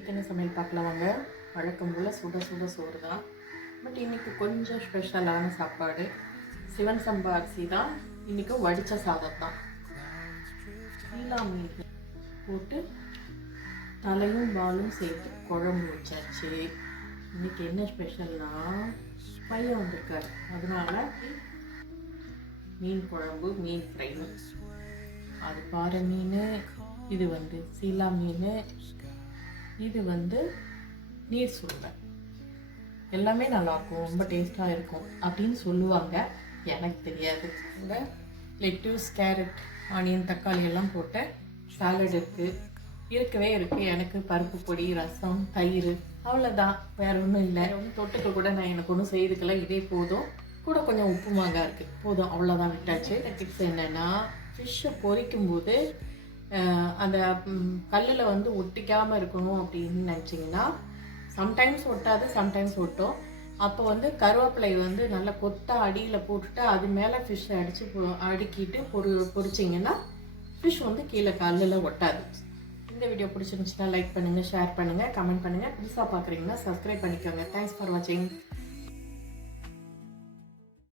இன்றைக்கி என்ன சமையல் பார்க்கலாம் வாங்க? வழக்கம் போல் சுட சுட சோறு தான். பட் இன்றைக்கி கொஞ்சம் ஸ்பெஷலான சாப்பாடு. சிவன் சம்பா அரிசி தான். இன்றைக்கும் வடித்த சாதம் தான். மீன் போட்டு தலையும் பாலும் சேர்த்து குழம்பு வச்சாச்சு. இன்றைக்கி என்ன ஸ்பெஷல்னா பையன் வந்திருக்கார். அதனால மீன் குழம்பு மீன் ஃப்ரை அது பாறை மீன் இது வந்து சீலா மீன் இது வந்து நீர் சுருளை எல்லாமே நல்லாயிருக்கும் ரொம்ப டேஸ்ட்டாக இருக்கும் அப்படின்னு சொல்லுவாங்க. எனக்கு தெரியாது. இந்த லெட்டூஸ் கேரட் ஆனியன் தக்காளி எல்லாம் போட்ட சாலட் இருக்குது இருக்கவே இருக்குது எனக்கு பருப்பு பொடி ரசம் தயிர் அவ்வளோதான் வேற ஒன்றும் இல்லை. ஒன்றும் தொட்டுக்க கூட நான் எனக்கு ஒன்றும் செய்துக்கல இதே போதும். கூட கொஞ்சம் உப்பு மாங்காய் இருக்குது போதும். அவ்வளோதான் விட்டாச்சு. டிப்ஸ் என்னென்னா ஃபிஷ்ஷை பொரிக்கும்போது அஹ், அந்த கல்லில் வந்து ஒட்டிக்காமல் இருக்கணும் அப்படின்னு நினச்சிங்கன்னா சம்டைம்ஸ் ஒட்டாது சம்டைம்ஸ் ஒட்டும். அப்போ வந்து கருவேப்பிலை வந்து நல்லா கொத்தாக அடியில் போட்டுட்டு அது மேலே ஃபிஷ்ஷை அடித்து அடுக்கிட்டு பொரி பொரிச்சிங்கன்னா ஃபிஷ் வந்து கீழே கல்லில் ஒட்டாது. இந்த வீடியோ பிடிச்சிருந்துச்சுன்னா லைக் பண்ணுங்கள் ஷேர் பண்ணுங்கள் கமெண்ட் பண்ணுங்கள் புதுசாக பார்க்குறீங்கன்னா சப்ஸ்கிரைப் பண்ணிக்கோங்க. தேங்க்ஸ் ஃபார் வாட்சிங்